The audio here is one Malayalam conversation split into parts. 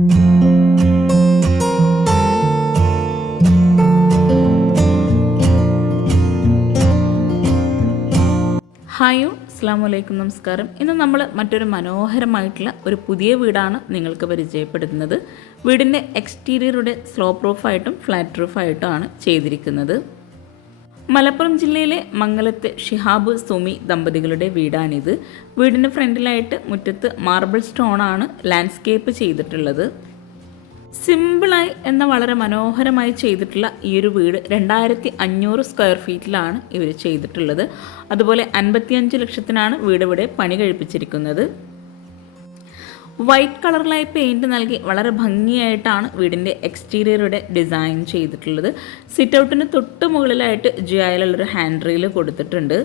ഹായോ അസ്സാം വലൈക്കും നമസ്കാരം. ഇന്ന് നമ്മൾ മറ്റൊരു മനോഹരമായിട്ടുള്ള ഒരു പുതിയ വീടാണ് നിങ്ങൾക്ക് പരിചയപ്പെടുത്തുന്നത്. വീടിന്റെ എക്സ്റ്റീരിയറുടെ സ്ലോ പ്രൂഫായിട്ടും ഫ്ലാറ്റ് പ്രൂഫായിട്ടുമാണ് ചെയ്തിരിക്കുന്നത്. മലപ്പുറം ജില്ലയിലെ മംഗലത്ത് ഷിഹാബ് സുമി ദമ്പതികളുടെ വീടാണിത്. വീടിന്റെ ഫ്രണ്ടിലായിട്ട് മുറ്റത്ത് മാർബിൾ സ്റ്റോണാണ് ലാൻഡ്സ്കേപ്പ് ചെയ്തിട്ടുള്ളത്. സിമ്പിളായി എന്ന വളരെ മനോഹരമായി ചെയ്തിട്ടുള്ള ഈ ഒരു വീട് രണ്ടായിരത്തി അഞ്ഞൂറ് സ്ക്വയർ ഫീറ്റിലാണ് ഇവർ ചെയ്തിട്ടുള്ളത്. അതുപോലെ അൻപത്തിയഞ്ച് ലക്ഷത്തിനാണ് വീട് ഇവിടെ പണി കഴിപ്പിച്ചിരിക്കുന്നത്. വൈറ്റ് കളറിലായി പെയിന്റ് നൽകി വളരെ ഭംഗിയായിട്ടാണ് വീടിന്റെ എക്സ്റ്റീരിയറുടെ ഡിസൈൻ ചെയ്തിട്ടുള്ളത്. സിറ്റ് ഔട്ടിന് തൊട്ട് മുകളിലായിട്ട് ജിയായിലുള്ളൊരു ഹാൻഡ് റെയിൽ കൊടുത്തിട്ടുണ്ട്.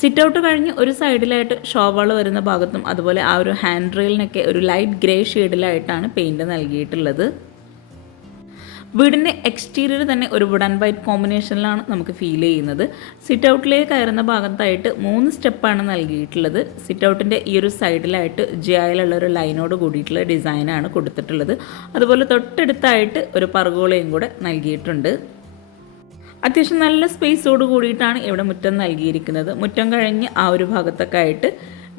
സിറ്റ് ഔട്ട് കഴിഞ്ഞ് ഒരു സൈഡിലായിട്ട് ഷോവാൾ വരുന്ന ഭാഗത്തും അതുപോലെ ആ ഒരു ഹാൻഡ് റെയിലിനൊക്കെ ഒരു ലൈറ്റ് ഗ്രേ ഷെയ്ഡിലായിട്ടാണ് പെയിന്റ് നൽകിയിട്ടുള്ളത്. വീടിന്റെ എക്സ്റ്റീരിയർ തന്നെ ഒരു വുഡ് ആൻഡ് വൈറ്റ് കോമ്പിനേഷനിലാണ് നമുക്ക് ഫീൽ ചെയ്യുന്നത്. സിറ്റ് ഔട്ടിലേക്ക് കയറുന്ന ഭാഗത്തായിട്ട് മൂന്ന് സ്റ്റെപ്പാണ് നൽകിയിട്ടുള്ളത്. സിറ്റ് ഔട്ടിന്റെ ഈ ഒരു സൈഡിലായിട്ട് ജിയായിലുള്ള ഒരു ലൈനോട് കൂടിയിട്ടുള്ള ഡിസൈനാണ് കൊടുത്തിട്ടുള്ളത്. അതുപോലെ തൊട്ടടുത്തായിട്ട് ഒരു പർഗോളയും കൂടെ നൽകിയിട്ടുണ്ട്. അത്യാവശ്യം നല്ല സ്പേസോട് കൂടിയിട്ടാണ് ഇവിടെ മുറ്റം നൽകിയിരിക്കുന്നത്. മുറ്റം കഴിഞ്ഞ് ആ ഒരു ഭാഗത്തൊക്കെ ആയിട്ട്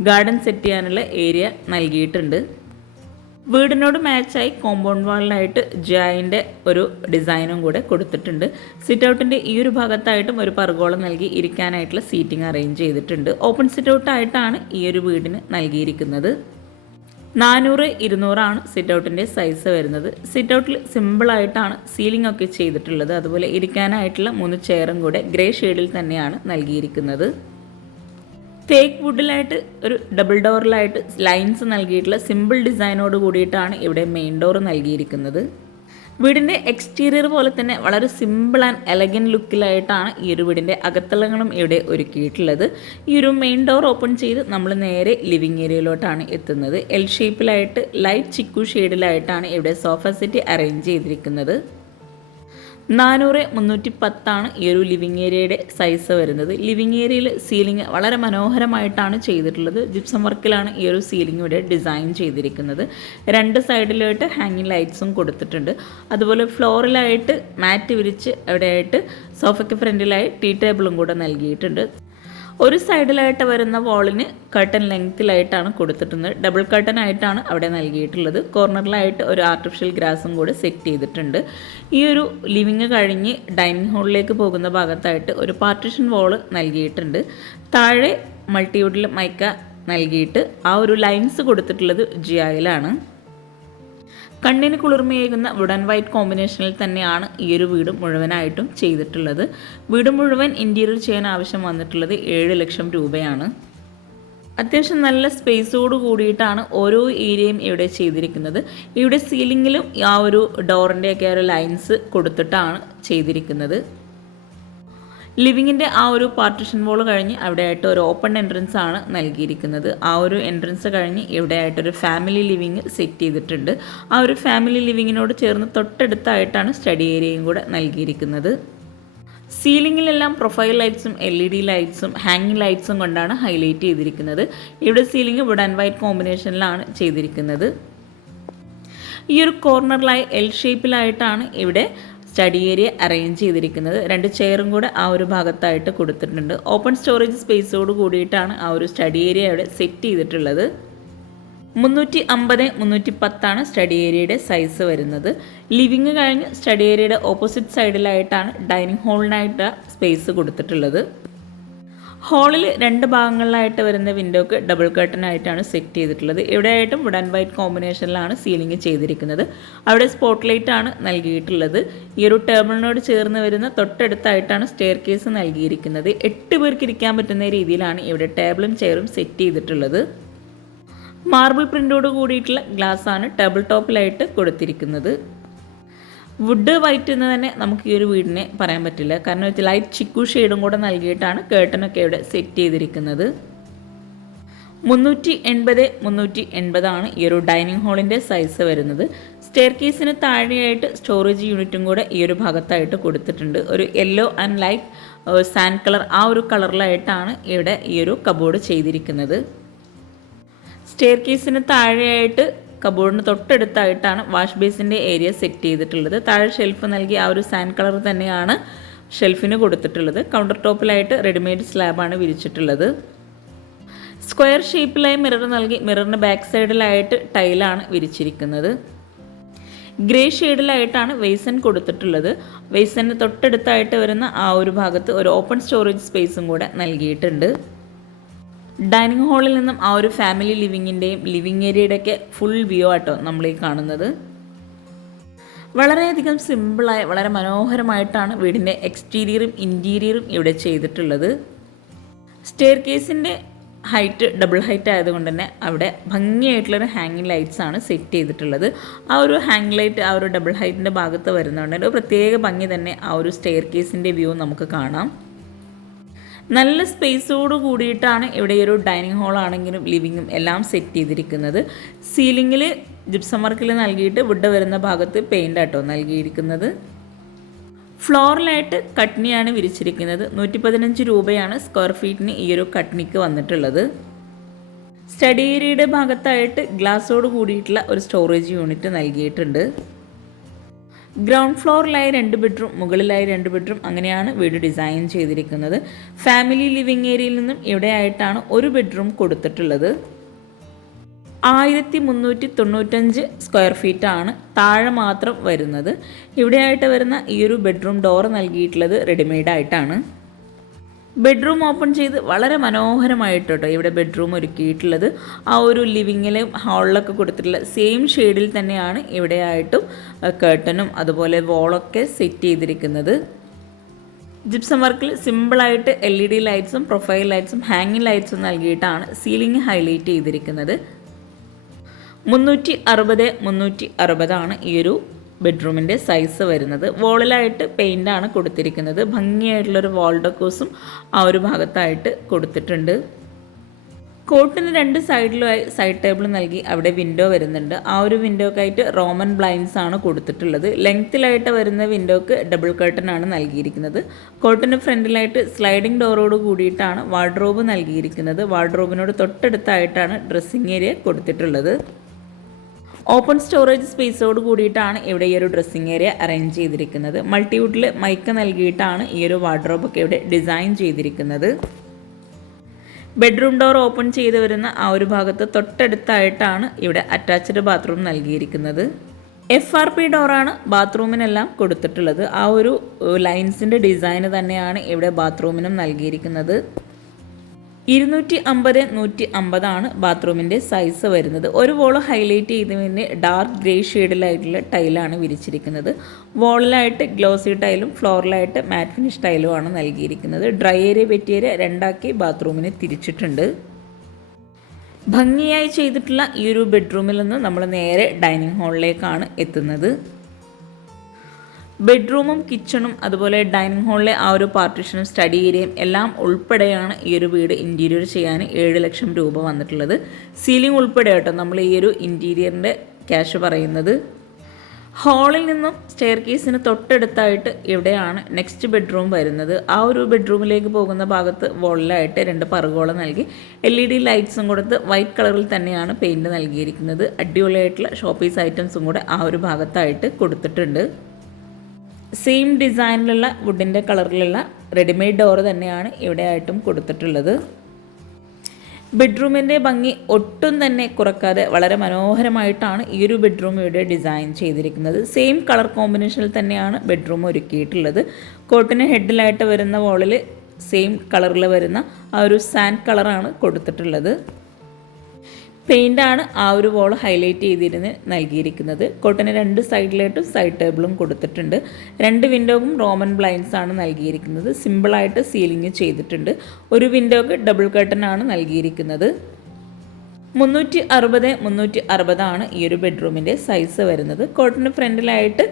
ഗാർഡൻ സെറ്റ് ചെയ്യാനുള്ള ഏരിയ നൽകിയിട്ടുണ്ട്. വീടിനോട് മാച്ചായി കോമ്പൗണ്ട് വാളിലായിട്ട് ജായിന്റെ ഒരു ഡിസൈനും കൂടെ കൊടുത്തിട്ടുണ്ട്. സിറ്റ് ഔട്ടിന്റെ ഈ ഒരു ഭാഗത്തായിട്ടും ഒരു പർഗോളം നൽകി ഇരിക്കാനായിട്ടുള്ള സീറ്റിംഗ് അറേഞ്ച് ചെയ്തിട്ടുണ്ട്. ഓപ്പൺ സിറ്റ് ഔട്ടായിട്ടാണ് ഈ ഒരു വീടിന് നൽകിയിരിക്കുന്നത്. നാനൂറ് ഇരുന്നൂറാണ് സിറ്റ് ഔട്ടിന്റെ സൈസ് വരുന്നത്. സിറ്റ് ഔട്ടിൽ സിമ്പിളായിട്ടാണ് സീലിംഗ് ഒക്കെ ചെയ്തിട്ടുള്ളത്. അതുപോലെ ഇരിക്കാനായിട്ടുള്ള മൂന്ന് ചെയറും കൂടെ ഗ്രേ ഷെയ്ഡിൽ തന്നെയാണ് നൽകിയിരിക്കുന്നത്. തേക്ക് വുഡിലായിട്ട് ഒരു ഡബിൾ ഡോറിലായിട്ട് ലൈൻസ് നൽകിയിട്ടുള്ള സിമ്പിൾ ഡിസൈനോട് കൂടിയിട്ടാണ് ഇവിടെ മെയിൻ ഡോർ നൽകിയിരിക്കുന്നത്. വീടിന്റെ എക്സ്റ്റീരിയർ പോലെ തന്നെ വളരെ സിമ്പിൾ ആൻഡ് എലഗൻ ലുക്കിലായിട്ടാണ് ഈ ഒരു വീടിന്റെ അകത്തളങ്ങളും ഇവിടെ ഒരുക്കിയിട്ടുള്ളത്. ഈ ഒരു മെയിൻ ഡോർ ഓപ്പൺ ചെയ്ത് നമ്മൾ നേരെ ലിവിങ് ഏരിയയിലോട്ടാണ് എത്തുന്നത്. എൽ ഷേപ്പിലായിട്ട് ലൈറ്റ് ചിക്കു ഷെയ്ഡിലായിട്ടാണ് ഇവിടെ സോഫ സെറ്റ് അറേഞ്ച് ചെയ്തിരിക്കുന്നത്. നാനൂറ് മുന്നൂറ്റി പത്താണ് ഈ ഒരു ലിവിങ് ഏരിയയുടെ സൈസ് വരുന്നത്. ലിവിങ് ഏരിയയിൽ സീലിംഗ് വളരെ മനോഹരമായിട്ടാണ് ചെയ്തിട്ടുള്ളത്. ജിപ്സം വർക്കിലാണ് ഈ ഒരു സീലിംഗ് ഇവിടെ ഡിസൈൻ ചെയ്തിരിക്കുന്നത്. രണ്ട് സൈഡിലായിട്ട് ഹാങ്ങിങ് ലൈറ്റ്സും കൊടുത്തിട്ടുണ്ട്. അതുപോലെ ഫ്ലോറിലായിട്ട് മാറ്റ് വിരിച്ച് അവിടെയായിട്ട് സോഫയ്ക്ക് ഫ്രണ്ടിലായി ടീ ടേബിളും കൂടെ നൽകിയിട്ടുണ്ട്. ഒരു സൈഡിലായിട്ട് വരുന്ന വോളിന് കർട്ടൻ ലെങ്ത്തിലായിട്ടാണ് കൊടുത്തിട്ടുള്ളത്. ഡബിൾ കർട്ടൻ ആയിട്ടാണ് അവിടെ നൽകിയിട്ടുള്ളത്. കോർണറിലായിട്ട് ഒരു ആർട്ടിഫിഷ്യൽ ഗ്രാസും കൂടെ സെറ്റ് ചെയ്തിട്ടുണ്ട്. ഈ ഒരു ലിവിങ് കഴിഞ്ഞ് ഡൈനിങ് ഹാളിലേക്ക് പോകുന്ന ഭാഗത്തായിട്ട് ഒരു പാർട്ടിഷൻ വോൾ നൽകിയിട്ടുണ്ട്. താഴെ മൾട്ടിവുഡിൽ മൈക്ക നൽകിയിട്ട് ആ ഒരു ലൈൻസ് കൊടുത്തിട്ടുള്ളത് ജിയായിലാണ് കണ്ണിന് കുളിർമയേകുന്ന വുഡൻ വൈറ്റ് കോമ്പിനേഷനിൽ തന്നെയാണ് ഈ ഒരു വീട് മുഴുവനായിട്ടും ചെയ്തിട്ടുള്ളത്. വീട് മുഴുവൻ ഇന്റീരിയർ ചെയ്യാൻ ആവശ്യം വന്നിട്ടുള്ളത് ഏഴ് ലക്ഷം രൂപയാണ്. അത്യാവശ്യം നല്ല സ്പേസോട് കൂടിയിട്ടാണ് ഓരോ ഏരിയയും ഇവിടെ ചെയ്തിരിക്കുന്നത്. ഇവിടെ സീലിങ്ങിലും ആ ഒരു ഡോറിന്റെയൊക്കെ ഒരു ലൈൻസ് കൊടുത്തിട്ടാണ് ചെയ്തിരിക്കുന്നത്. ലിവിങ്ങിന്റെ ആ ഒരു പാർട്ടിഷൻ വോൾ കഴിഞ്ഞ് അവിടെ ആയിട്ട് ഒരു ഓപ്പൺ എൻട്രൻസ് ആണ് നൽകിയിരിക്കുന്നത്. ആ ഒരു എൻട്രൻസ് കഴിഞ്ഞ് ഇവിടെ ആയിട്ടൊരു ഫാമിലി ലിവിങ് സെറ്റ് ചെയ്തിട്ടുണ്ട്. ആ ഒരു ഫാമിലി ലിവിങ്ങിനോട് ചേർന്ന് തൊട്ടടുത്തായിട്ടാണ് സ്റ്റഡി ഏരിയയും കൂടെ നൽകിയിരിക്കുന്നത്. സീലിങ്ങിലെല്ലാം പ്രൊഫൈൽ ലൈറ്റ്സും എൽ ഇ ഡി ലൈറ്റ്സും ഹാങ്ങിങ് ലൈറ്റ്സും കൊണ്ടാണ് ഹൈലൈറ്റ് ചെയ്തിരിക്കുന്നത്. ഇവിടെ സീലിംഗ് വുഡ് ആൻഡ് വൈറ്റ് കോമ്പിനേഷനിലാണ് ചെയ്തിരിക്കുന്നത്. ഈ ഒരു കോർണറിലായി എൽ ഷേപ്പിലായിട്ടാണ് ഇവിടെ സ്റ്റഡി ഏരിയ അറേഞ്ച് ചെയ്തിരിക്കുന്നത്. രണ്ട് ചെയറും കൂടെ ആ ഒരു ഭാഗത്തായിട്ട് കൊടുത്തിട്ടുണ്ട്. ഓപ്പൺ സ്റ്റോറേജ് സ്പേസോട് കൂടിയിട്ടാണ് ആ ഒരു സ്റ്റഡി ഏരിയ അവിടെ സെറ്റ് ചെയ്തിട്ടുള്ളത്. മുന്നൂറ്റി അമ്പത് മുന്നൂറ്റി പത്താണ് സ്റ്റഡി ഏരിയയുടെ സൈസ് വരുന്നത്. ലിവിങ് കഴിഞ്ഞ് സ്റ്റഡി ഏരിയയുടെ ഓപ്പോസിറ്റ് സൈഡിലായിട്ടാണ് ഡൈനിങ് ഹാളിനായിട്ട് സ്പേസ് കൊടുത്തിട്ടുള്ളത്. ഹാളിൽ രണ്ട് ഭാഗങ്ങളിലായിട്ട് വരുന്ന വിൻഡോക്ക് ഡബിൾ കർട്ടൻ ആയിട്ടാണ് സെറ്റ് ചെയ്തിട്ടുള്ളത്. ഇവിടെയായിട്ടും വുഡ് ആൻഡ് വൈറ്റ് കോമ്പിനേഷനിലാണ് സീലിംഗ് ചെയ്തിരിക്കുന്നത്. അവിടെ സ്പോട്ട് ലൈറ്റ് ആണ് നൽകിയിട്ടുള്ളത്. ഈ ഒരു ടേബിളിനോട് ചേർന്ന് വരുന്ന തൊട്ടടുത്തായിട്ടാണ് സ്റ്റെയർ കേസ് നൽകിയിരിക്കുന്നത്. എട്ട് പേർക്ക് ഇരിക്കാൻ പറ്റുന്ന രീതിയിലാണ് ഇവിടെ ടേബിളും ചെയറും സെറ്റ് ചെയ്തിട്ടുള്ളത്. മാർബിൾ പ്രിന്റോട് കൂടിയിട്ടുള്ള ഗ്ലാസ് ആണ് ടേബിൾ ടോപ്പിലായിട്ട് കൊടുത്തിരിക്കുന്നത്. വുഡ് വൈറ്റ് എന്ന് തന്നെ നമുക്ക് ഈ ഒരു വീടിനെ പറയാൻ പറ്റില്ല. കാരണം വെച്ചാൽ ലൈറ്റ് ചിക്കു ഷെയ്ഡും കൂടെ നൽകിയിട്ടാണ് കേട്ടനൊക്കെ ഇവിടെ സെറ്റ് ചെയ്തിരിക്കുന്നത്. മുന്നൂറ്റി എൺപത് മുന്നൂറ്റി എൺപതാണ് ഈ ഒരു ഡൈനിങ് ഹാളിന്റെ സൈസ് വരുന്നത്. സ്റ്റെയർ കേസിന് താഴെയായിട്ട് സ്റ്റോറേജ് യൂണിറ്റും കൂടെ ഈ ഒരു ഭാഗത്തായിട്ട് കൊടുത്തിട്ടുണ്ട്. ഒരു yellow and light sand colour ആ ഒരു കളറിലായിട്ടാണ് ഇവിടെ ഈ ഒരു കബോർഡ് ചെയ്തിരിക്കുന്നത്. സ്റ്റെയർ കേസിന് താഴെയായിട്ട് കബോർഡിന് തൊട്ടടുത്തായിട്ടാണ് വാഷ് ബേസിന്റെ ഏരിയ സെറ്റ് ചെയ്തിട്ടുള്ളത്. താഴെ ഷെൽഫ് നൽകി ആ ഒരു സാൻഡ് കളർ തന്നെയാണ് ഷെൽഫിന് കൊടുത്തിട്ടുള്ളത്. കൗണ്ടർ ടോപ്പിലായിട്ട് റെഡിമെയ്ഡ് സ്ലാബാണ് വിരിച്ചിട്ടുള്ളത്. സ്ക്വയർ ഷേപ്പിലായി മിറർ നൽകി മിററിന് ബാക്ക് സൈഡിലായിട്ട് ടൈലാണ് വിരിച്ചിരിക്കുന്നത്. ഗ്രേ ഷെയ്ഡിലായിട്ടാണ് വെയ്സൻ കൊടുത്തിട്ടുള്ളത്. വെയ്സന് തൊട്ടടുത്തായിട്ട് വരുന്ന ആ ഒരു ഭാഗത്ത് ഒരു ഓപ്പൺ സ്റ്റോറേജ് സ്പേസും കൂടെ നൽകിയിട്ടുണ്ട്. ഡൈനിങ് ഹാളിൽ നിന്നും ആ ഒരു ഫാമിലി ലിവിങ്ങിന്റെയും ലിവിങ് ഏരിയയുടെയൊക്കെ ഫുൾ വ്യൂ ആട്ടോ നമ്മൾ ഈ കാണുന്നത്. വളരെയധികം സിമ്പിളായി വളരെ മനോഹരമായിട്ടാണ് വീടിന്റെ എക്സ്റ്റീരിയറും ഇന്റീരിയറും ഇവിടെ ചെയ്തിട്ടുള്ളത്. സ്റ്റെയർ കേസിന്റെ ഹൈറ്റ് ഡബിൾ ഹൈറ്റ് ആയതുകൊണ്ട് തന്നെ അവിടെ ഭംഗിയായിട്ടുള്ളൊരു ഹാങ്ങിങ് ലൈറ്റ്സ് ആണ് സെറ്റ് ചെയ്തിട്ടുള്ളത്. ആ ഒരു ഹാങ് ലൈറ്റ് ആ ഒരു ഡബിൾ ഹൈറ്റിന്റെ ഭാഗത്ത് വരുന്നതുകൊണ്ട് ഒരു പ്രത്യേക ഭംഗി തന്നെ ആ ഒരു സ്റ്റെയർ കേസിന്റെ വ്യൂ നമുക്ക് കാണാം. നല്ല സ്പേസോട് കൂടിയിട്ടാണ് ഇവിടെ ഒരു ഡൈനിങ് ഹാളാണെങ്കിലും ലിവിങ്ങും എല്ലാം സെറ്റ് ചെയ്തിരിക്കുന്നത്. സീലിങ്ങിൽ ജിപ്സം വർക്കിൽ നൽകിയിട്ട് വിട്ട് വരുന്ന ഭാഗത്ത് പെയിന്റ് ആട്ടോ നൽകിയിരിക്കുന്നത്. ഫ്ലോറിലായിട്ട് കട്നിയാണ് വിരിച്ചിരിക്കുന്നത്. നൂറ്റി പതിനഞ്ച് രൂപയാണ് സ്ക്വയർ ഫീറ്റിന് ഈ ഒരു കട്നിക്ക് വന്നിട്ടുള്ളത്. സ്റ്റഡി ഏരിയയുടെ ഭാഗത്തായിട്ട് ഗ്ലാസ്സോട് കൂടിയിട്ടുള്ള ഒരു സ്റ്റോറേജ് യൂണിറ്റ് നൽകിയിട്ടുണ്ട്. ഗ്രൗണ്ട് ഫ്ലോറിലായി രണ്ട് ബെഡ്റൂം മുകളിലായി രണ്ട് ബെഡ്റൂം അങ്ങനെയാണ് വീട് ഡിസൈൻ ചെയ്തിരിക്കുന്നത്. ഫാമിലി ലിവിങ് ഏരിയയിൽ നിന്നും ഇവിടെയായിട്ടാണ് ഒരു ബെഡ്റൂം കൊടുത്തിട്ടുള്ളത്. ആയിരത്തി മുന്നൂറ്റി തൊണ്ണൂറ്റഞ്ച് സ്ക്വയർ ഫീറ്റാണ് താഴെ മാത്രം വരുന്നത്. ഇവിടെയായിട്ട് വരുന്ന ഈ ഒരു ബെഡ്റൂം ഡോർ നൽകിയിട്ടുള്ളത് റെഡിമെയ്ഡ് ആയിട്ടാണ് ബെഡ്റൂം ഓപ്പൺ ചെയ്ത് വളരെ മനോഹരമായിട്ട് കേട്ടോ ഇവിടെ ബെഡ്റൂം ഒരുക്കിയിട്ടുള്ളത്. ആ ഒരു ലിവിങ്ങിലും ഹാളിലൊക്കെ കൊടുത്തിട്ടുള്ള സെയിം ഷെയ്ഡിൽ തന്നെയാണ് ഇവിടെയായിട്ടും കേട്ടനും അതുപോലെ വോളൊക്കെ സെറ്റ് ചെയ്തിരിക്കുന്നത്. ജിപ്സം വർക്കിൽ സിമ്പിളായിട്ട് എൽ ഇ ഡി ലൈറ്റ്സും പ്രൊഫൈൽ ലൈറ്റ്സും ഹാങ്ങിങ് ലൈറ്റ്സും നൽകിയിട്ടാണ് സീലിംഗ് ഹൈലൈറ്റ് ചെയ്തിരിക്കുന്നത്. മുന്നൂറ്റി അറുപത് മുന്നൂറ്റി അറുപതാണ് ഈ ഒരു ബെഡ്റൂമിന്റെ സൈസ് വരുന്നത്. വോളിലായിട്ട് പെയിന്റാണ് കൊടുത്തിരിക്കുന്നത്. ഭംഗിയായിട്ടുള്ളൊരു വാൾ ഡെക്കോസും ആ ഒരു ഭാഗത്തായിട്ട് കൊടുത്തിട്ടുണ്ട്. കോട്ടിന് രണ്ട് സൈഡിലുമായി സൈഡ് ടേബിൾ നൽകി അവിടെ വിൻഡോ വരുന്നുണ്ട്. ആ ഒരു വിൻഡോക്കായിട്ട് റോമൻ ബ്ലൈൻസ് ആണ് കൊടുത്തിട്ടുള്ളത്. ലെങ്ത്തിലായിട്ട് വരുന്ന വിൻഡോക്ക് ഡബിൾ കർട്ടൻ ആണ് നൽകിയിരിക്കുന്നത്. കോട്ടിന് ഫ്രണ്ടിലായിട്ട് സ്ലൈഡിംഗ് ഡോറോട് കൂടിയിട്ടാണ് വാർഡ്രോബ് നൽകിയിരിക്കുന്നത്. വാർഡ്രോബിനോട് തൊട്ടടുത്തായിട്ടാണ് ഡ്രസ്സിംഗ് ഏരിയ കൊടുത്തിട്ടുള്ളത്. ഓപ്പൺ സ്റ്റോറേജ് സ്പേസോട് കൂടിയിട്ടാണ് ഇവിടെ ഈ ഒരു ഡ്രസ്സിംഗ് ഏരിയ അറേഞ്ച് ചെയ്തിരിക്കുന്നത്. മൾട്ടിവുഡിൽ മൈക്ക് നൽകിയിട്ടാണ് ഈ ഒരു വാർഡ്രോബൊക്കെ ഇവിടെ ഡിസൈൻ ചെയ്തിരിക്കുന്നത്. ബെഡ്റൂം ഡോർ ഓപ്പൺ ചെയ്ത് വരുന്ന ആ ഒരു ഭാഗത്ത് തൊട്ടടുത്തായിട്ടാണ് ഇവിടെ അറ്റാച്ച്ഡ് ബാത്റൂം നൽകിയിരിക്കുന്നത്. എഫ് ആർ പി ഡോറാണ് ബാത്റൂമിനെല്ലാം കൊടുത്തിട്ടുള്ളത്. ആ ഒരു ലൈൻസിന്റെ ഡിസൈന് തന്നെയാണ് ഇവിടെ ബാത്റൂമിനും നൽകിയിരിക്കുന്നത്. ഇരുന്നൂറ്റി അമ്പത് നൂറ്റി അമ്പതാണ് ബാത്റൂമിന്റെ സൈസ് വരുന്നത്. ഒരു വോൾ ഹൈലൈറ്റ് ചെയ്തതിന് ഡാർക്ക് ഗ്രേ ഷെയ്ഡിലായിട്ടുള്ള ടൈലാണ് വിരിച്ചിരിക്കുന്നത്. വോളിലായിട്ട് ഗ്ലോസി ടൈലും ഫ്ലോറിലായിട്ട് മാറ്റ് ഫിനിഷ് ടൈലുമാണ് നൽകിയിരിക്കുന്നത്. ഡ്രൈ ഏരിയ വെറ്റ് രണ്ടാക്കി ബാത്റൂമിന് തിരിച്ചിട്ടുണ്ട്. ഭംഗിയായി ചെയ്തിട്ടുള്ള ഈ ഒരു ബെഡ്റൂമിൽ നിന്ന് നമ്മൾ നേരെ ഡൈനിങ് ഹാളിലേക്കാണ് എത്തുന്നത്. ബെഡ്റൂമും കിച്ചണും അതുപോലെ ഡൈനിങ് ഹാളിലെ ആ ഒരു പാർട്ടീഷനും സ്റ്റഡി ഏരിയയും എല്ലാം ഉൾപ്പെടെയാണ് ഈ ഒരു വീട് ഇന്റീരിയർ ചെയ്യാൻ ഏഴ് ലക്ഷം രൂപ വന്നിട്ടുള്ളത്. സീലിംഗ് ഉൾപ്പെടെ കേട്ടോ നമ്മൾ ഈ ഒരു ഇന്റീരിയറിന്റെ ക്യാഷ് പറയുന്നത്. ഹാളിൽ നിന്നും സ്റ്റെയർ കേസിന് തൊട്ടടുത്തായിട്ട് ഇവിടെയാണ് നെക്സ്റ്റ് ബെഡ്റൂം വരുന്നത്. ആ ഒരു ബെഡ്റൂമിലേക്ക് പോകുന്ന ഭാഗത്ത് വോളിലായിട്ട് രണ്ട് പറുകോളം നൽകി എൽ ഇ ഡി ലൈറ്റ്സും കൊടുത്ത് വൈറ്റ് കളറിൽ തന്നെയാണ് പെയിന്റ് നൽകിയിരിക്കുന്നത്. അടിപൊളിയായിട്ടുള്ള ഷോപ്പീസ് ഐറ്റംസും കൂടെ ആ ഒരു ഭാഗത്തായിട്ട് കൊടുത്തിട്ടുണ്ട്. സെയിം ഡിസൈനിലുള്ള വുഡിന്റെ കളറിലുള്ള റെഡിമെയ്ഡ് ഡോർ തന്നെയാണ് ഇവിടെ ആയിട്ടും കൊടുത്തിട്ടുള്ളത്. ബെഡ്റൂമിന്റെ ഭംഗി ഒട്ടും തന്നെ കുറക്കാതെ വളരെ മനോഹരമായിട്ടാണ് ഈ ഒരു ബെഡ്റൂം ഇവിടെ ഡിസൈൻ ചെയ്തിരിക്കുന്നത്. സെയിം കളർ കോമ്പിനേഷനിൽ തന്നെയാണ് ബെഡ്റൂം ഒരുക്കിയിട്ടുള്ളത്. കോട്ടിന് ഹെഡിലായിട്ട് വരുന്ന വോളിൽ സെയിം കളറിൽ വരുന്ന ആ ഒരു സാൻഡ് കളറാണ് കൊടുത്തിട്ടുള്ളത്. പെയിന്റാണ് ആ ഒരു വോൾ ഹൈലൈറ്റ് ചെയ്തിരുന്ന് നൽകിയിരിക്കുന്നത്. കോട്ടന് രണ്ട് സൈഡിലായിട്ടും സൈഡ് ടേബിളും കൊടുത്തിട്ടുണ്ട്. രണ്ട് വിൻഡോവും റോമൻ ബ്ലൈൻഡ്സ് ആണ് നൽകിയിരിക്കുന്നത്. സിമ്പിളായിട്ട് സീലിംഗ് ചെയ്തിട്ടുണ്ട്. ഒരു വിൻഡോക്ക് ഡബിൾ കർട്ടൻ ആണ് നൽകിയിരിക്കുന്നത്. മുന്നൂറ്റി അറുപത് മുന്നൂറ്റി അറുപതാണ് ഈ ഒരു ബെഡ്റൂമിന്റെ സൈസ് വരുന്നത്. കോട്ടന് ഫ്രണ്ടിലായിട്ട്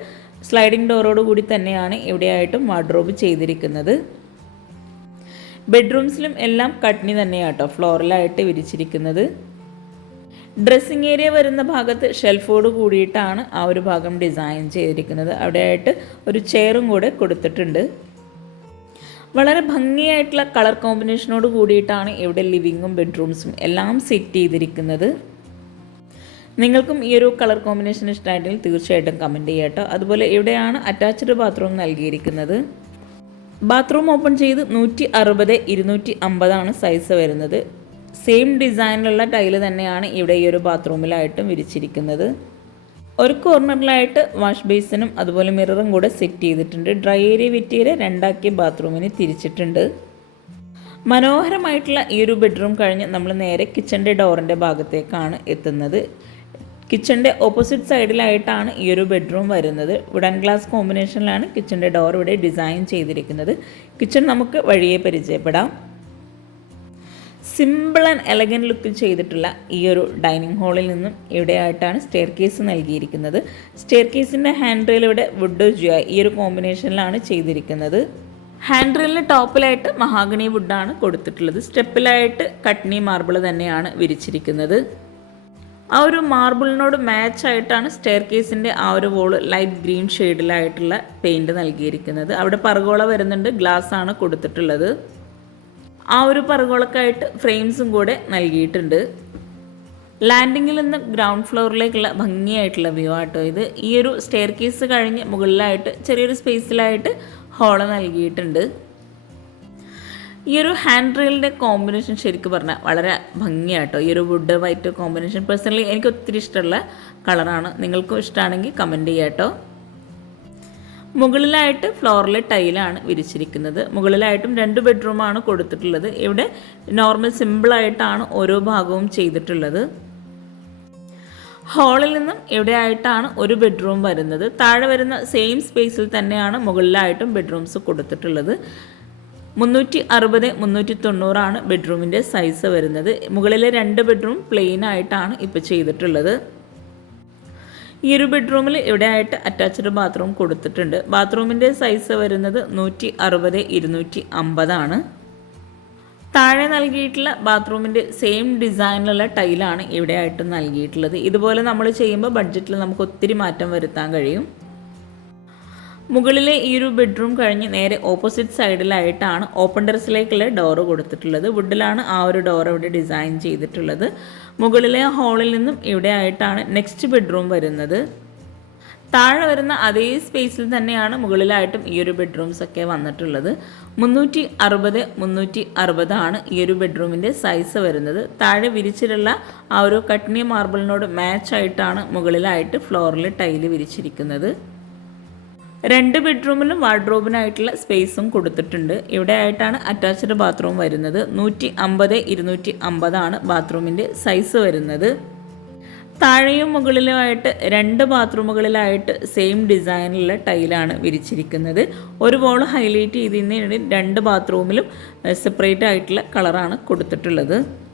സ്ലൈഡിംഗ് ഡോറോട് കൂടി തന്നെയാണ് ഇവിടെയായിട്ടും വാർഡ്രോബ് ചെയ്തിരിക്കുന്നത്. ബെഡ്റൂംസിലും എല്ലാം കട്ട്നി തന്നെയാട്ടോ ഫ്ലോറിലായിട്ട് വിരിച്ചിരിക്കുന്നത്. ഡ്രസ്സിങ് ഏരിയ വരുന്ന ഭാഗത്ത് ഷെൽഫോട് കൂടിയിട്ടാണ് ആ ഒരു ഭാഗം ഡിസൈൻ ചെയ്തിരിക്കുന്നത്. അവിടെയായിട്ട് ഒരു ചെയറും കൂടെ കൊടുത്തിട്ടുണ്ട്. വളരെ ഭംഗിയായിട്ടുള്ള കളർ കോമ്പിനേഷനോട് കൂടിയിട്ടാണ് ഇവിടെ ലിവിങ്ങും ബെഡ്റൂംസും എല്ലാം സെറ്റ് ചെയ്തിരിക്കുന്നത്. നിങ്ങൾക്കും ഈ ഒരു കളർ കോമ്പിനേഷൻ ഇഷ്ടമായിട്ടെങ്കിൽ തീർച്ചയായിട്ടും കമന്റ് ചെയ്യാട്ടോ അതുപോലെ ഇവിടെയാണ് അറ്റാച്ച്ഡ് ബാത്റൂം നൽകിയിരിക്കുന്നത്. ബാത്റൂം ഓപ്പൺ ചെയ്ത് നൂറ്റി അറുപത് ഇരുന്നൂറ്റി അമ്പതാണ് സൈസ് വരുന്നത്. സെയിം ഡിസൈനിലുള്ള ടൈൽ തന്നെയാണ് ഇവിടെ ഈ ഒരു ബാത്റൂമിലായിട്ടും വിരിച്ചിരിക്കുന്നത്. ഒരു കോർണറിലായിട്ട് വാഷ് ബേസിനും അതുപോലെ മിററും കൂടെ സെറ്റ് ചെയ്തിട്ടുണ്ട്. ഡ്രൈ ഏരിയ വെറ്റിയേരിയ രണ്ടാക്കി ബാത്റൂമിന് തിരിച്ചിട്ടുണ്ട്. മനോഹരമായിട്ടുള്ള ഈ ഒരു ബെഡ്റൂം കഴിഞ്ഞ് നമ്മൾ നേരെ കിച്ചന്റെ ഡോറിന്റെ ഭാഗത്തേക്കാണ് എത്തുന്നത്. കിച്ചന്റെ ഓപ്പോസിറ്റ് സൈഡിലായിട്ടാണ് ഈ ഒരു ബെഡ്റൂം വരുന്നത്. വുഡൻ ഗ്ലാസ് കോമ്പിനേഷനിലാണ് കിച്ചന്റെ ഡോർ ഇവിടെ ഡിസൈൻ ചെയ്തിരിക്കുന്നത്. കിച്ചൺ നമുക്ക് വഴിയെ പരിചയപ്പെടാം. സിമ്പിൾ ആൻഡ് എലഗൻ ലുക്കിൽ ചെയ്തിട്ടുള്ള ഈ ഒരു ഡൈനിങ് ഹാളിൽ നിന്നും ഇവിടെയായിട്ടാണ് സ്റ്റെയർ കേസ് നൽകിയിരിക്കുന്നത്. സ്റ്റെയർ കേസിന്റെ ഹാൻഡ് റെയിൽ ഇവിടെ വുഡ് ജിയ ഈ ഒരു കോമ്പിനേഷനിലാണ് ചെയ്തിരിക്കുന്നത്. ഹാൻഡ് റെയിലിന് ടോപ്പിലായിട്ട് മഹാഗണി വുഡാണ് കൊടുത്തിട്ടുള്ളത്. സ്റ്റെപ്പിലായിട്ട് കട്നി മാർബിൾ തന്നെയാണ് വിരിച്ചിരിക്കുന്നത്. ആ ഒരു മാർബിളിനോട് മാച്ച് ആയിട്ടാണ് സ്റ്റെയർ കേസിന്റെ ആ ഒരു വോൾ ലൈറ്റ് ഗ്രീൻ ഷെയ്ഡിലായിട്ടുള്ള പെയിന്റ് നൽകിയിരിക്കുന്നത്. അവിടെ പറകോള വരുന്നുണ്ട് ഗ്ലാസ് ആണ് കൊടുത്തിട്ടുള്ളത്. ആ ഒരു പറകോളക്കായിട്ട് ഫ്രെയിംസും കൂടെ നൽകിയിട്ടുണ്ട്. ലാൻഡിങ്ങിൽ നിന്ന് ഗ്രൗണ്ട് ഫ്ലോറിലേക്കുള്ള ഭംഗിയായിട്ടുള്ള വ്യൂ ആട്ടോ ഇത്. ഈ ഒരു സ്റ്റെയർ കേസ് കഴിഞ്ഞ് മുകളിലായിട്ട് ചെറിയൊരു സ്പേസിലായിട്ട് ഹോൾ നൽകിയിട്ടുണ്ട്. ഈ ഒരു ഹാൻഡ് റെയിലിന്റെ കോമ്പിനേഷൻ ശരിക്കും പറഞ്ഞാൽ വളരെ ഭംഗിയാട്ടോ. ഈ ഒരു വുഡ് വൈറ്റ് കോമ്പിനേഷൻ പേഴ്സണലി എനിക്ക് ഒത്തിരി ഇഷ്ടമുള്ള കളറാണ് നിങ്ങൾക്കും ഇഷ്ടമാണെങ്കിൽ കമന്റ് ചെയ്യാട്ടോ. മുകളിലായിട്ട് ഫ്ലോറിൽ ടൈലാണ് വിരിച്ചിരിക്കുന്നത്. മുകളിലായിട്ടും രണ്ട് ബെഡ്റൂമാണ് കൊടുത്തിട്ടുള്ളത്. ഇവിടെ നോർമൽ സിമ്പിളായിട്ടാണ് ഓരോ ഭാഗവും ചെയ്തിട്ടുള്ളത്. ഹാളിൽ നിന്നും ഇവിടെയായിട്ടാണ് ഒരു ബെഡ്റൂം വരുന്നത്. താഴെ വരുന്ന സെയിം സ്പേസിൽ തന്നെയാണ് മുകളിലായിട്ടും ബെഡ്റൂംസ് കൊടുത്തിട്ടുള്ളത്. മുന്നൂറ്റി അറുപത് മുന്നൂറ്റി തൊണ്ണൂറാണ് ബെഡ്റൂമിന്റെ സൈസ് വരുന്നത്. മുകളിലെ രണ്ട് ബെഡ്റൂം പ്ലെയിൻ ആയിട്ടാണ് ഇപ്പോൾ ചെയ്തിട്ടുള്ളത്. ഈ ഒരു ബെഡ്റൂമിൽ ഇവിടെ ആയിട്ട് അറ്റാച്ച്ഡ് ബാത്റൂം കൊടുത്തിട്ടുണ്ട്. ബാത്റൂമിന്റെ സൈസ് വരുന്നത് നൂറ്റി അറുപത് ഇരുന്നൂറ്റി അമ്പതാണ് താഴെ നൽകിയിട്ടുള്ള ബാത്റൂമിന്റെ സെയിം ഡിസൈനിലുള്ള ടൈലാണ് ഇവിടെ ആയിട്ട് നൽകിയിട്ടുള്ളത്. ഇതുപോലെ നമ്മൾ ചെയ്യുമ്പോൾ ബഡ്ജറ്റിൽ നമുക്ക് ഒത്തിരി മാറ്റം വരുത്താൻ കഴിയും. മുകളിലെ ഈ ഒരു ബെഡ്റൂം കഴിഞ്ഞ് നേരെ ഓപ്പോസിറ്റ് സൈഡിലായിട്ടാണ് ഓപ്പൺ ടെറസിലേക്കുള്ള ഡോർ കൊടുത്തിട്ടുള്ളത്. വുഡിലാണ് ആ ഒരു ഡോർ ഇവിടെ ഡിസൈൻ ചെയ്തിട്ടുള്ളത്. മുകളിലെ ഹാളിൽ നിന്നും ഇവിടെ ആയിട്ടാണ് നെക്സ്റ്റ് ബെഡ്റൂം വരുന്നത്. താഴെ വരുന്ന അതേ സ്പേസിൽ തന്നെയാണ് മുകളിലായിട്ടും ഈ ഒരു ബെഡ്റൂംസ് ഒക്കെ വന്നിട്ടുള്ളത്. മുന്നൂറ്റി അറുപത് മുന്നൂറ്റി അറുപതാണ് ഈ ഒരു ബെഡ്റൂമിന്റെ സൈസ് വരുന്നത്. താഴെ വിരിച്ചിട്ടുള്ള ആ ഒരു കട്നി മാർബിളിനോട് മാച്ച് ആയിട്ടാണ് മുകളിലായിട്ട് ഫ്ലോറിൽ ടൈൽ വിരിച്ചിരിക്കുന്നത്. രണ്ട് ബെഡ്റൂമിലും വാർഡ്രോബിനായിട്ടുള്ള സ്പേസും കൊടുത്തിട്ടുണ്ട്. ഇവിടെ ആയിട്ടാണ് അറ്റാച്ച്ഡ് ബാത്റൂം വരുന്നത്. നൂറ്റി അമ്പത് ഇരുന്നൂറ്റി അമ്പതാണ് ബാത്റൂമിന്റെ സൈസ് വരുന്നത്. താഴെയും മുകളിലുമായിട്ട് രണ്ട് ബാത്റൂമുകളിലായിട്ട് സെയിം ഡിസൈനിലുള്ള ടൈലാണ് വിരിച്ചിരിക്കുന്നത്. ഒരു വോൾ ഹൈലൈറ്റ് ചെയ്തതിന് രണ്ട് ബാത്റൂമിലും സെപ്പറേറ്റ് ആയിട്ടുള്ള കളറാണ് കൊടുത്തിട്ടുള്ളത്.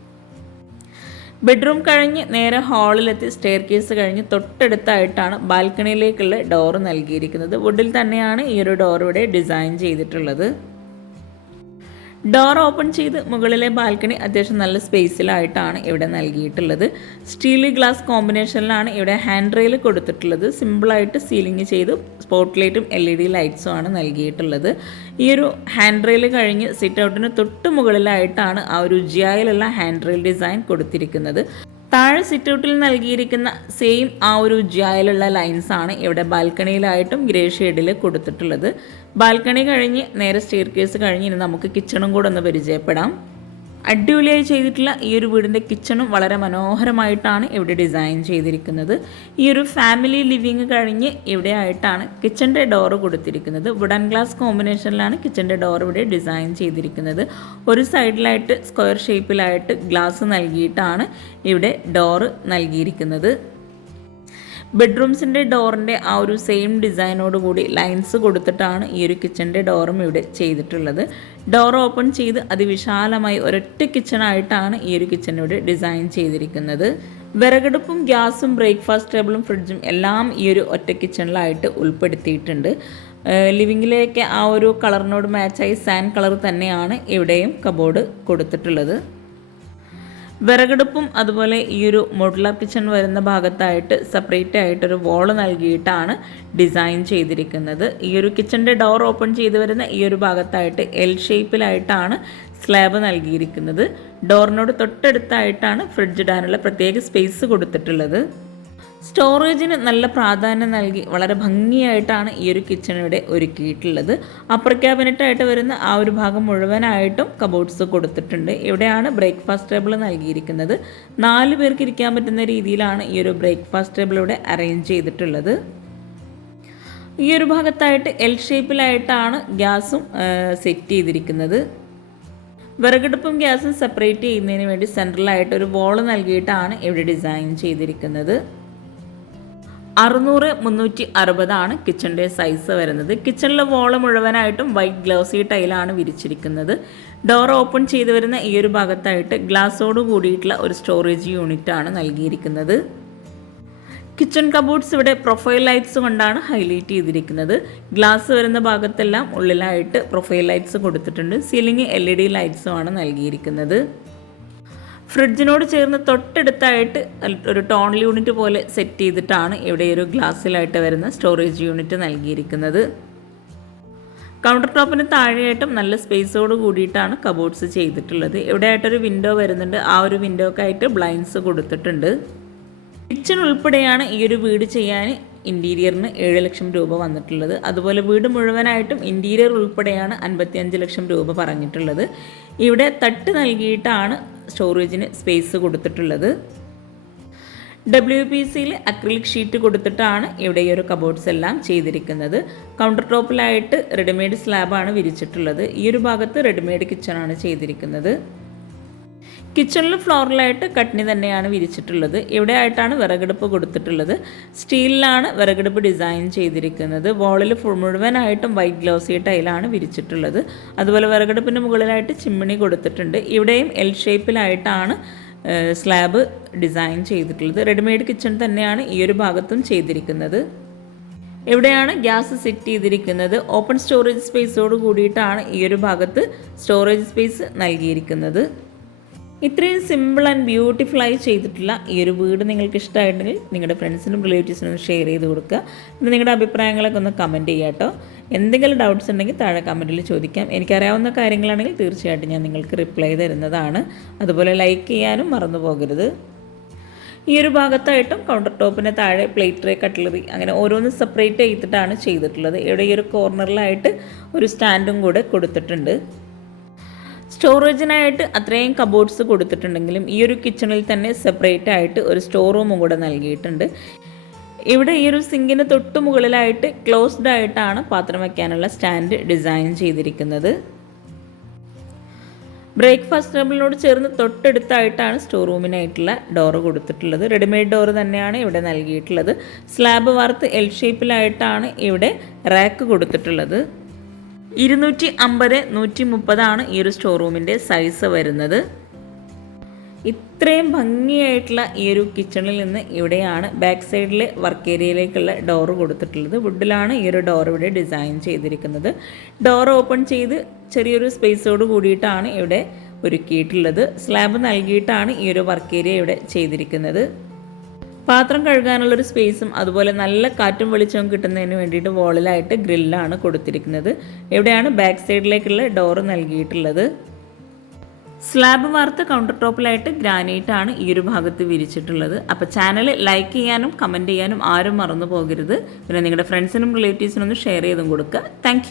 ബെഡ്റൂം കഴിഞ്ഞ് നേരെ ഹാളിലെത്തി സ്റ്റെയർ കേസ് കഴിഞ്ഞ് തൊട്ടടുത്തായിട്ടാണ് ബാൽക്കണിയിലേക്കുള്ള ഡോർ നൽകിയിരിക്കുന്നത്. വുഡിൽ തന്നെയാണ് ഈ ഒരു ഡോർ ഇവിടെ ഡിസൈൻ ചെയ്തിട്ടുള്ളത്. ഡോർ ഓപ്പൺ ചെയ്ത് മുകളിലെ ബാൽക്കണി അത്യാവശ്യം നല്ല സ്പേസിലായിട്ടാണ് ഇവിടെ നൽകിയിട്ടുള്ളത്. സ്റ്റീൽ ഗ്ലാസ് കോമ്പിനേഷനിലാണ് ഇവിടെ ഹാൻഡ് റെയിൽ കൊടുത്തിട്ടുള്ളത്. സിമ്പിളായിട്ട് സീലിംഗ് ചെയ്ത് സ്പോട്ട് ലൈറ്റും എൽ ഇ ഡി ലൈറ്റ്സും ആണ് നൽകിയിട്ടുള്ളത്. ഈ ഒരു ഹാൻഡ് റെയിൽ കഴിഞ്ഞ് സിറ്റ് ഔട്ടിന് തൊട്ട് മുകളിലായിട്ടാണ് ആ ഒരു ജിയായിലുള്ള ഹാൻഡ് റെയിൽ ഡിസൈൻ കൊടുത്തിരിക്കുന്നത്. താഴെ സിറ്റ് ഔട്ടിൽ നൽകിയിരിക്കുന്ന സെയിം ആ ഒരു ജിയായിലുള്ള ലൈൻസ് ആണ് ഇവിടെ ബാൽക്കണിയിലായിട്ടും ഗ്രേ ഷെയ്ഡിൽ കൊടുത്തിട്ടുള്ളത്. ബാൽക്കണി കഴിഞ്ഞ് നേരെ സ്റ്റെയർ കേസ് കഴിഞ്ഞ് ഇനി നമുക്ക് കിച്ചണും കൂടെ ഒന്ന് പരിചയപ്പെടാം. അടിപൊളിയായി ചെയ്തിട്ടുള്ള ഈ ഒരു വീടിന്റെ കിച്ചണും വളരെ മനോഹരമായിട്ടാണ് ഇവിടെ ഡിസൈൻ ചെയ്തിരിക്കുന്നത്. ഈ ഒരു ഫാമിലി ലിവിങ് കഴിഞ്ഞ് ഇവിടെ ആയിട്ടാണ് കിച്ചന്റെ ഡോറ് കൊടുത്തിരിക്കുന്നത്. വുഡൻ ഗ്ലാസ് കോമ്പിനേഷനിലാണ് കിച്ചന്റെ ഡോർ ഇവിടെ ഡിസൈൻ ചെയ്തിരിക്കുന്നത്. ഒരു സൈഡിലായിട്ട് സ്ക്വയർ ഷേപ്പിലായിട്ട് ഗ്ലാസ് നൽകിയിട്ടാണ് ഇവിടെ ഡോറ് നൽകിയിരിക്കുന്നത്. ബെഡ്റൂംസിന്റെ ഡോറിന്റെ ആ ഒരു സെയിം ഡിസൈനോട് കൂടി ലൈൻസ് കൊടുത്തിട്ടാണ് ഈ ഒരു കിച്ചന്റെ ഡോറും ഇവിടെ ചെയ്തിട്ടുള്ളത്. ഡോർ ഓപ്പൺ ചെയ്ത് അതിവിശാലമായി ഒരൊറ്റ കിച്ചണായിട്ടാണ് ഈ ഒരു കിച്ചൺ ഇവിടെ ഡിസൈൻ ചെയ്തിരിക്കുന്നത്. വിറകടുപ്പും ഗ്യാസും ബ്രേക്ക്ഫാസ്റ്റ് ടേബിളും ഫ്രിഡ്ജും എല്ലാം ഈ ഒരു ഒറ്റ കിച്ചണിലായിട്ട് ഉൾപ്പെടുത്തിയിട്ടുണ്ട്. ലിവിങ്ങിലേക്ക് ആ ഒരു കളറിനോട് മാച്ചായി സാൻ കളർ തന്നെയാണ് ഇവിടെയും കബോർഡ് കൊടുത്തിട്ടുള്ളത്. വിറകടുപ്പും അതുപോലെ ഈ ഒരു മോഡുലാർ കിച്ചൺ വരുന്ന ഭാഗത്തായിട്ട് സെപ്പറേറ്റ് ആയിട്ടൊരു വോൾ നൽകിയിട്ടാണ് ഡിസൈൻ ചെയ്തിരിക്കുന്നത്. ഈ ഒരു കിച്ചന്റെ ഡോർ ഓപ്പൺ ചെയ്ത് വരുന്ന ഈ ഒരു ഭാഗത്തായിട്ട് എൽ ഷേപ്പിലായിട്ടാണ് സ്ലാബ് നൽകിയിരിക്കുന്നത്. ഡോറിനോട് തൊട്ടടുത്തായിട്ടാണ് ഫ്രിഡ്ജ് ഇടാനുള്ള പ്രത്യേക സ്പേസ് കൊടുത്തിട്ടുള്ളത്. സ്റ്റോറേജിന് നല്ല പ്രാധാന്യം നൽകി വളരെ ഭംഗിയായിട്ടാണ് ഈ ഒരു കിച്ചൺ ഇവിടെ ഒരുക്കിയിട്ടുള്ളത്. അപ്പർ ക്യാബിനറ്റായിട്ട് വരുന്ന ആ ഒരു ഭാഗം മുഴുവനായിട്ടും കബോർഡ്സ് കൊടുത്തിട്ടുണ്ട്. ഇവിടെയാണ് ബ്രേക്ക്ഫാസ്റ്റ് ടേബിൾ നൽകിയിരിക്കുന്നത്. നാല് പേർക്ക് ഇരിക്കാൻ പറ്റുന്ന രീതിയിലാണ് ഈ ഒരു ബ്രേക്ക്ഫാസ്റ്റ് ടേബിൾ ഇവിടെ അറേഞ്ച് ചെയ്തിട്ടുള്ളത്. ഈ ഒരു ഭാഗത്തായിട്ട് എൽ ഷേപ്പിലായിട്ടാണ് ഗ്യാസും സെറ്റ് ചെയ്തിരിക്കുന്നത്. വിറകടുപ്പും ഗ്യാസും സെപ്പറേറ്റ് ചെയ്യുന്നതിന് വേണ്ടി സെൻട്രലായിട്ട് ഒരു വോൾ നൽകിയിട്ടാണ് ഇവിടെ ഡിസൈൻ ചെയ്തിരിക്കുന്നത്. അറുന്നൂറ് മുന്നൂറ്റി അറുപതാണ് കിച്ചണിന്റെ സൈസ് വരുന്നത്. കിച്ചണിലെ വോൾ മുഴുവനായിട്ടും വൈറ്റ് ഗ്ലൗസി ടൈലാണ് വിരിച്ചിരിക്കുന്നത്. ഡോർ ഓപ്പൺ ചെയ്ത് വരുന്ന ഈ ഒരു ഭാഗത്തായിട്ട് ഗ്ലാസ്സോട് കൂടിയിട്ടുള്ള ഒരു സ്റ്റോറേജ് യൂണിറ്റാണ് നൽകിയിരിക്കുന്നത്. കിച്ചൺ കബോർഡ്സ് ഇവിടെ പ്രൊഫൈൽ ലൈറ്റ്സ് കൊണ്ടാണ് ഹൈലൈറ്റ് ചെയ്തിരിക്കുന്നത്. ഗ്ലാസ് വരുന്ന ഭാഗത്തെല്ലാം ഉള്ളിലായിട്ട് പ്രൊഫൈൽ ലൈറ്റ്സ് കൊടുത്തിട്ടുണ്ട്. സീലിംഗ് എൽ ഇ ഡി ലൈറ്റ്സുമാണ് നൽകിയിരിക്കുന്നത്. ഫ്രിഡ്ജിനോട് ചേർന്ന് തൊട്ടടുത്തായിട്ട് ഒരു ടോണൽ യൂണിറ്റ് പോലെ സെറ്റ് ചെയ്തിട്ടാണ് ഇവിടെ ഒരു ഗ്ലാസ്സിലായിട്ട് വരുന്ന സ്റ്റോറേജ് യൂണിറ്റ് നൽകിയിരിക്കുന്നത്. കൗണ്ടർ ടോപ്പിന് താഴെയായിട്ടും നല്ല സ്പേസോട് കൂടിയിട്ടാണ് കബോർഡ്സ് ചെയ്തിട്ടുള്ളത്. ഇവിടെ ആയിട്ടൊരു വിൻഡോ വരുന്നുണ്ട്. ആ ഒരു വിൻഡോക്കായിട്ട് ബ്ലൈൻഡ്സ് കൊടുത്തിട്ടുണ്ട്. കിച്ചൺ ഉൾപ്പെടെയാണ് ഈ ഒരു വീട് ചെയ്യാൻ ഇന്റീരിയറിന് ഏഴ് ലക്ഷം രൂപ വന്നിട്ടുള്ളത്. അതുപോലെ വീട് മുഴുവനായിട്ടും ഇന്റീരിയർ ഉൾപ്പെടെയാണ് അൻപത്തിയഞ്ച് ലക്ഷം രൂപ പറഞ്ഞിട്ടുള്ളത്. ഇവിടെ തട്ട് നൽകിയിട്ടാണ് സ്റ്റോറേജിന് സ്പേസ് കൊടുത്തിട്ടുള്ളത്. ഡബ്ല്യു പി സിയിൽ അക്രിലിക് ഷീറ്റ് കൊടുത്തിട്ടാണ് ഇവിടെ ഈ ഒരു കബോർഡ്സ് എല്ലാം ചെയ്തിരിക്കുന്നത്. കൗണ്ടർ ടോപ്പിലായിട്ട് റെഡിമെയ്ഡ് സ്ലാബാണ് വിരിച്ചിട്ടുള്ളത്. ഈ ഒരു ഭാഗത്ത് റെഡിമെയ്ഡ് കിച്ചണാണ് ചെയ്തിരിക്കുന്നത്. കിച്ചണിൽ ഫ്ലോറിലായിട്ട് കട്നി തന്നെയാണ് വിരിച്ചിട്ടുള്ളത്. ഇവിടെ ആയിട്ടാണ് വിറകെടുപ്പ് കൊടുത്തിട്ടുള്ളത്. സ്റ്റീലിലാണ് വിറകെടുപ്പ് ഡിസൈൻ ചെയ്തിരിക്കുന്നത്. വോളിൽ ഫുൾ മുഴുവനായിട്ടും വൈറ്റ് ഗ്ലൗസി ടൈലാണ് വിരിച്ചിട്ടുള്ളത്. അതുപോലെ വിറകെടുപ്പിന്റെ മുകളിലായിട്ട് ചിമ്മിണി കൊടുത്തിട്ടുണ്ട്. ഇവിടെയും എൽ ഷേപ്പിലായിട്ടാണ് സ്ലാബ് ഡിസൈൻ ചെയ്തിട്ടുള്ളത്. റെഡിമെയ്ഡ് കിച്ചൺ തന്നെയാണ് ഈ ഒരു ഭാഗത്തും ചെയ്തിരിക്കുന്നത്. എവിടെയാണ് ഗ്യാസ് സെറ്റ് ചെയ്തിരിക്കുന്നത്. ഓപ്പൺ സ്റ്റോറേജ് സ്പേസോട് കൂടിയിട്ടാണ് ഈ ഒരു ഭാഗത്ത് സ്റ്റോറേജ് സ്പേസ് നൽകിയിരിക്കുന്നത്. ഇത്രയും സിമ്പിൾ ആൻഡ് ബ്യൂട്ടിഫുൾ ആയി ചെയ്തിട്ടുള്ള ഈ ഒരു വീട് നിങ്ങൾക്ക് ഇഷ്ടമായിട്ടുണ്ടെങ്കിൽ നിങ്ങളുടെ ഫ്രണ്ട്സിനും റിലേറ്റീവ്സിനും ഷെയർ ചെയ്ത് കൊടുക്കുക. പിന്നെ നിങ്ങളുടെ അഭിപ്രായങ്ങളൊക്കെ ഒന്ന് കമന്റ് ചെയ്യുക കേട്ടോ. എന്തെങ്കിലും ഡൗട്ട്സ് ഉണ്ടെങ്കിൽ താഴെ കമന്റിൽ ചോദിക്കാം. എനിക്കറിയാവുന്ന കാര്യങ്ങളാണെങ്കിൽ തീർച്ചയായിട്ടും ഞാൻ നിങ്ങൾക്ക് റിപ്ലൈ തരുന്നതാണ്. അതുപോലെ ലൈക്ക് ചെയ്യാനും മറന്നു പോകരുത്. ഈ ഒരു ഭാഗത്തായിട്ടും കൗണ്ടർ ടോപ്പിന് താഴെ പ്ലേറ്റ് ട്രേ കട്ട്ലറി അങ്ങനെ ഓരോന്ന് സെപ്പറേറ്റ് ചെയ്തിട്ടാണ് ചെയ്തിട്ടുള്ളത്. ഇവിടെ ഈ ഒരു കോർണറിലായിട്ട് ഒരു സ്റ്റാൻഡും കൂടെ കൊടുത്തിട്ടുണ്ട്. സ്റ്റോറേജിനായിട്ട് അത്രയും കബോർഡ്സ് കൊടുത്തിട്ടുണ്ടെങ്കിലും ഈ ഒരു കിച്ചണിൽ തന്നെ സെപ്പറേറ്റ് ആയിട്ട് ഒരു സ്റ്റോർ റൂമും കൂടെ നൽകിയിട്ടുണ്ട്. ഇവിടെ ഈ ഒരു സിങ്കിന് തൊട്ട് മുകളിലായിട്ട് ക്ലോസ്ഡ് ആയിട്ടാണ് പാത്രം വയ്ക്കാനുള്ള സ്റ്റാൻഡ് ഡിസൈൻ ചെയ്തിരിക്കുന്നത്. ബ്രേക്ക്ഫാസ്റ്റ് ടേബിളിനോട് ചേർന്ന് തൊട്ടടുത്തായിട്ടാണ് സ്റ്റോർ റൂമിനായിട്ടുള്ള ഡോറ് കൊടുത്തിട്ടുള്ളത്. റെഡിമെയ്ഡ് ഡോറ് തന്നെയാണ് ഇവിടെ നൽകിയിട്ടുള്ളത്. സ്ലാബ് വാർത്ത് എൽ ഷേപ്പിലായിട്ടാണ് ഇവിടെ റാക്ക് കൊടുത്തിട്ടുള്ളത്. ഇരുന്നൂറ്റി അമ്പത് നൂറ്റി മുപ്പതാണ് ഈ ഒരു സ്റ്റോർ റൂമിന്റെ സൈസ് വരുന്നത്. ഇത്രയും ഭംഗിയായിട്ടുള്ള ഈ ഒരു കിച്ചണിൽ നിന്ന് ഇവിടെയാണ് ബാക്ക് സൈഡിലെ വർക്ക് ഏരിയയിലേക്കുള്ള ഡോറ് കൊടുത്തിട്ടുള്ളത്. വുഡിലാണ് ഈ ഒരു ഡോർ ഇവിടെ ഡിസൈൻ ചെയ്തിരിക്കുന്നത്. ഡോർ ഓപ്പൺ ചെയ്ത് ചെറിയൊരു സ്പേസോട് കൂടിയിട്ടാണ് ഇവിടെ ഒരുക്കിയിട്ടുള്ളത്. സ്ലാബ് നൽകിയിട്ടാണ് ഈ ഒരു വർക്ക് ഏരിയ ഇവിടെ ചെയ്തിരിക്കുന്നത്. പാത്രം കഴുകാനുള്ളൊരു സ്പേസും അതുപോലെ നല്ല കാറ്റും വെളിച്ചവും കിട്ടുന്നതിന് വേണ്ടിയിട്ട് വോളിലായിട്ട് ഗ്രില്ലാണ് കൊടുത്തിരിക്കുന്നത്. എവിടെയാണ്? ബാക്ക് സൈഡിലേക്കുള്ള ഡോറ് നൽകിയിട്ടുള്ളത്. സ്ലാബ് വാർത്ത കൗണ്ടർ ടോപ്പിലായിട്ട് ഗ്രാനൈറ്റ് ആണ് ഈ ഒരു ഭാഗത്ത് വിരിച്ചിട്ടുള്ളത്. അപ്പോൾ ചാനൽ ലൈക്ക് ചെയ്യാനും കമന്റ് ചെയ്യാനും ആരും മറന്നു പോകരുത്. പിന്നെ നിങ്ങളുടെ ഫ്രണ്ട്സിനും റിലേറ്റീവ്സിനും ഒന്ന് ഷെയർ ചെയ്തും കൊടുക്കുക. താങ്ക്